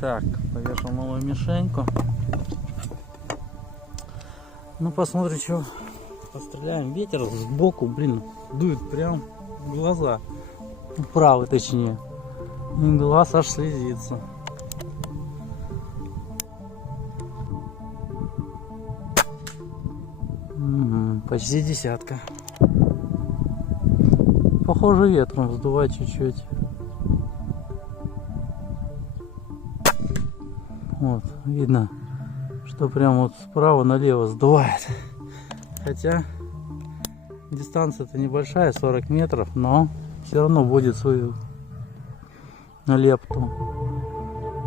Так, повешал новую мишеньку. Ну, посмотрим, что постреляем. Ветер сбоку, блин, дует прям в глаза. Вправо, точнее. И глаз аж слезится. Почти десятка. Похоже, ветром сдувать чуть-чуть. Вот, видно, что прям вот справа налево сдувает. Хотя дистанция-то небольшая, 40 метров, но все равно будет свою лепту.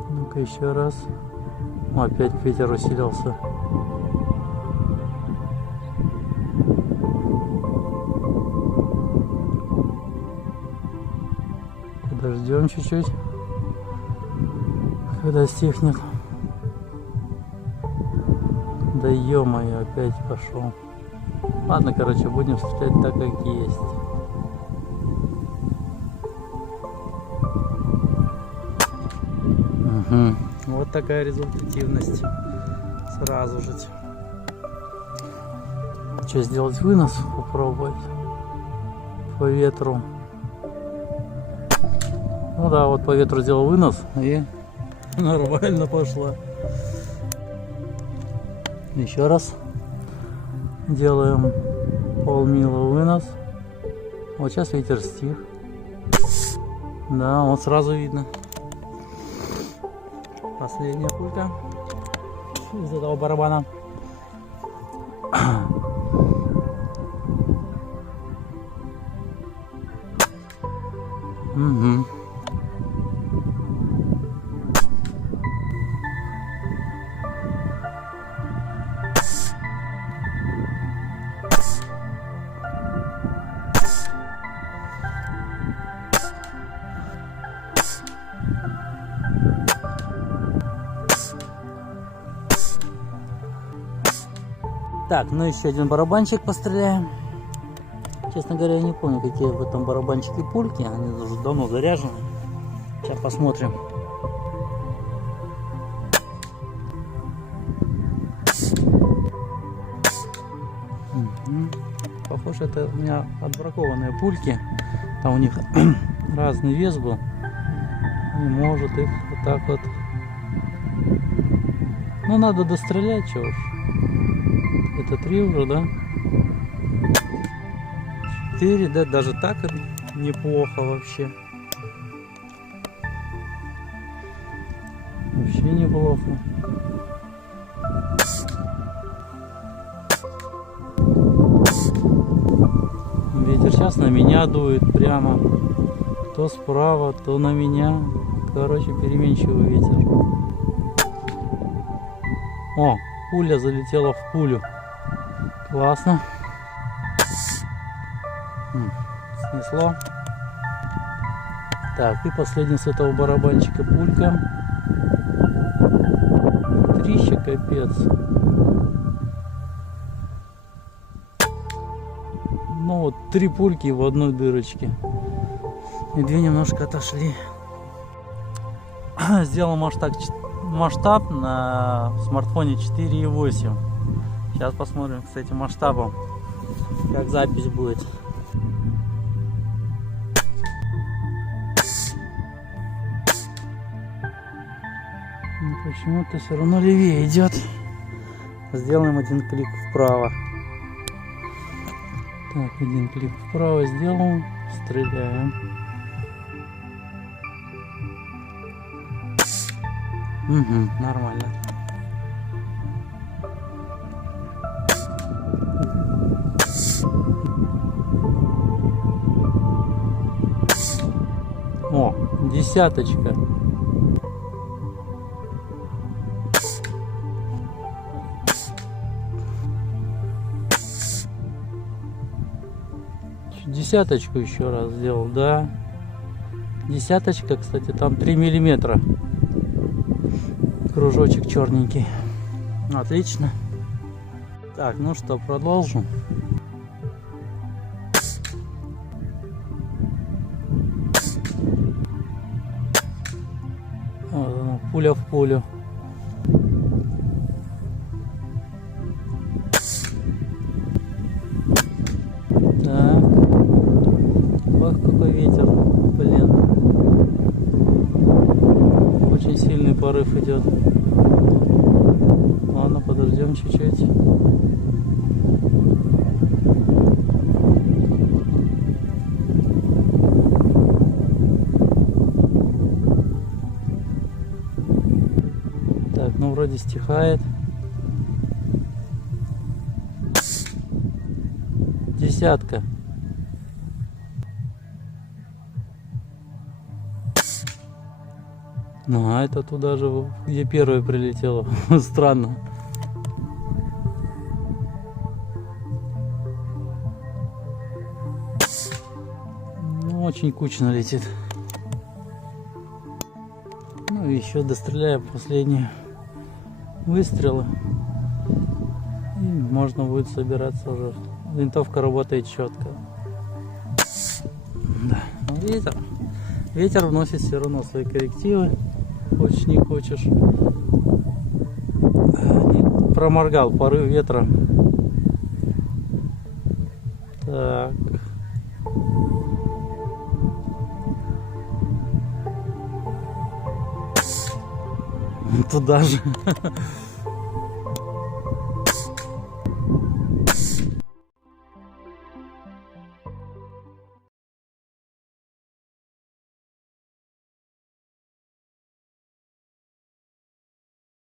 Ну-ка еще раз. Опять ветер усилился. Подождем чуть-чуть, когда стихнет. Да ё-моё, опять пошел. Ладно, короче, будем стрелять так, как есть. Угу. Вот такая результативность. Сразу же. Что, сделать вынос? Попробовать. По ветру. Ну да, вот по ветру сделал вынос и нормально пошла. Еще раз делаем полмила вынос. Вот сейчас ветер стих. Да, вот сразу видно. Последняя пулька из этого барабана. Угу. Так, ну еще один барабанчик постреляем. Честно говоря, я не помню, какие в этом барабанчике пульки. Они уже давно заряжены. Сейчас посмотрим. Похоже, это у меня отбракованные пульки. Там у них разный вес был. И может их вот так вот. Ну, надо дострелять, чего уж. Это 3 уже, да? 4, да, даже так неплохо вообще. Вообще неплохо. Ветер сейчас на меня дует прямо. То справа, то на меня. Короче, переменчивый ветер. О, пуля залетела в пулю. Классно. Снесло. Так, и последний с этого барабанчика пулька. Трища капец. Ну вот 3 пульки в одной дырочке. И 2 немножко отошли. Сделал масштаб на смартфоне 4.8. Сейчас посмотрим с этим масштабом, как запись будет. Но почему-то все равно левее идет. Сделаем один клик вправо. Так, один клик вправо сделаем. Стреляем. Угу, нормально. О, десяточка. Десяточку еще раз сделал, да. Десяточка, кстати, там 3 миллиметра. Кружочек черненький. Отлично. Так, ну что, продолжим. Вот она, пуля в пулю. Так. Ох, какой ветер, блин. Очень сильный порыв идет. Ладно, подождем чуть-чуть. Так, ну вроде стихает. Десятка. Ну, а это туда же, где первая прилетела. Странно. Ну, очень кучно летит. Ну, еще достреляем последние выстрелы. И можно будет собираться уже. Винтовка работает четко. Да. Ветер. Ветер вносит все равно свои коррективы. Хочешь не хочешь. Не проморгал порыв ветра. Так. Туда же.